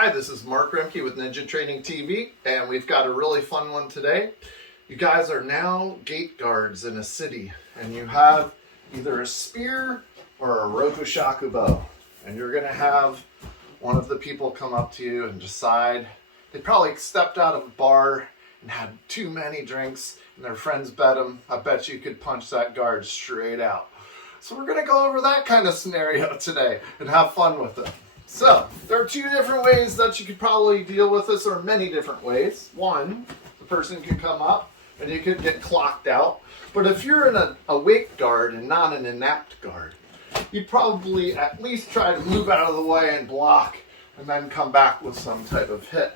Hi, this is Mark Roemke with Ninja Training TV, and we've got a really fun one today. You guys are now gate guards in a city, and you have either a spear or a Rokushaku Bo, and you're going to have one of the people come up to you and decide they probably stepped out of a bar and had too many drinks, and their friends bet them. I bet you could punch that guard straight out. So we're going to go over that kind of scenario today and have fun with it. So, there are two different ways that you could probably deal with this, or many different ways. One, the person could come up and you could get clocked out. But if you're in an awake guard and not an inapt guard, you'd probably at least try to move out of the way and block and then come back with some type of hit.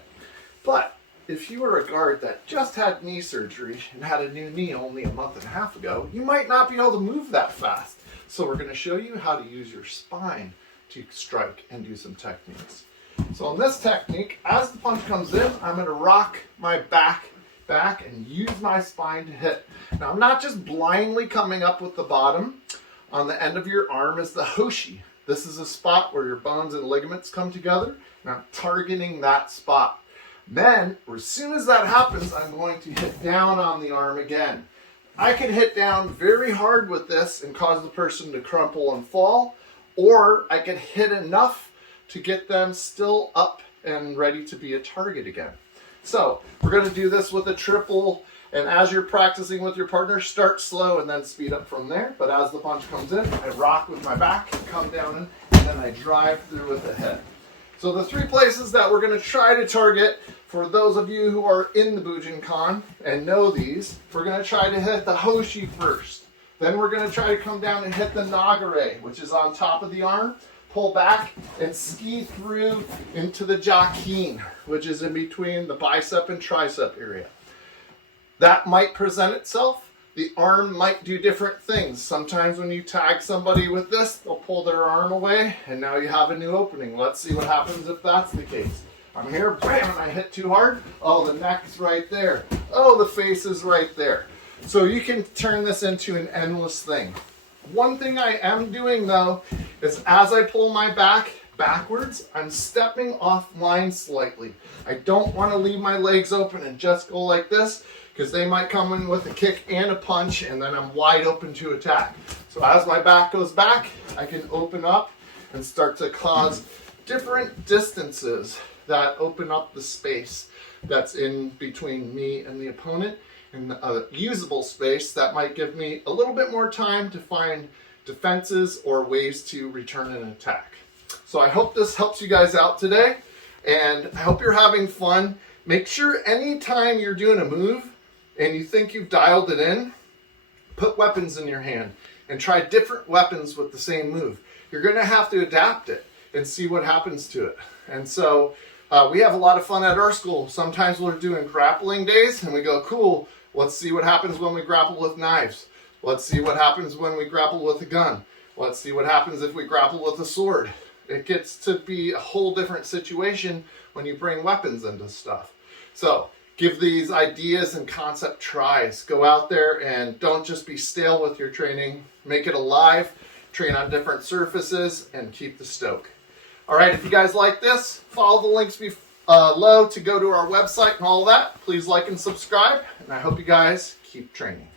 But if you were a guard that just had knee surgery and had a new knee only a month and a half ago, you might not be able to move that fast. So we're going to show you how to use your spine to strike and do some techniques. So in this technique, as the punch comes in, I'm going to rock my back and use my spine to hit. Now I'm not just blindly coming up with the bottom. On the end of your arm is the hoshi. This is a spot where your bones and ligaments come together, and I'm targeting that spot. Then, as soon as that happens, I'm going to hit down on the arm again. I can hit down very hard with this and cause the person to crumple and fall, or I can hit enough to get them still up and ready to be a target again. So we're going to do this with a triple, and as you're practicing with your partner, start slow and then speed up from there. But as the punch comes in, I rock with my back, come down, and then I drive through with the head. So the three places that we're going to try to target, for those of you who are in the Bujinkan and know these, we're going to try to hit the hoshi first. Then we're going to try to come down and hit the nagare, which is on top of the arm, pull back, and ski through into the jakin, which is in between the bicep and tricep area. That might present itself. The arm might do different things. Sometimes when you tag somebody with this, they'll pull their arm away, and now you have a new opening. Let's see what happens if that's the case. I'm here, bam, and I hit too hard. Oh, the neck's right there. Oh, the face is right there. So you can turn this into an endless thing. One thing I am doing though, is as I pull my back backwards, I'm stepping offline slightly. I don't want to leave my legs open and just go like this, because they might come in with a kick and a punch, and then I'm wide open to attack. So as my back goes back, I can open up and start to cause different distances that open up the space that's in between me and the opponent, in a usable space that might give me a little bit more time to find defenses or ways to return an attack. So I hope this helps you guys out today, and I hope you're having fun. Make sure anytime you're doing a move and you think you've dialed it in, put weapons in your hand and try different weapons with the same move. You're going to have to adapt it and see what happens to it. And so we have a lot of fun at our school. Sometimes we're doing grappling days and we go, cool, let's see what happens when we grapple with knives. Let's see what happens when we grapple with a gun. Let's see what happens if we grapple with a sword. It gets to be a whole different situation when you bring weapons into stuff. So give these ideas and concept tries. Go out there and don't just be stale with your training. Make it alive, train on different surfaces, and keep the stoke. All right, if you guys like this, follow the links below to go to our website and all that. Please like and subscribe, and I hope you guys keep training.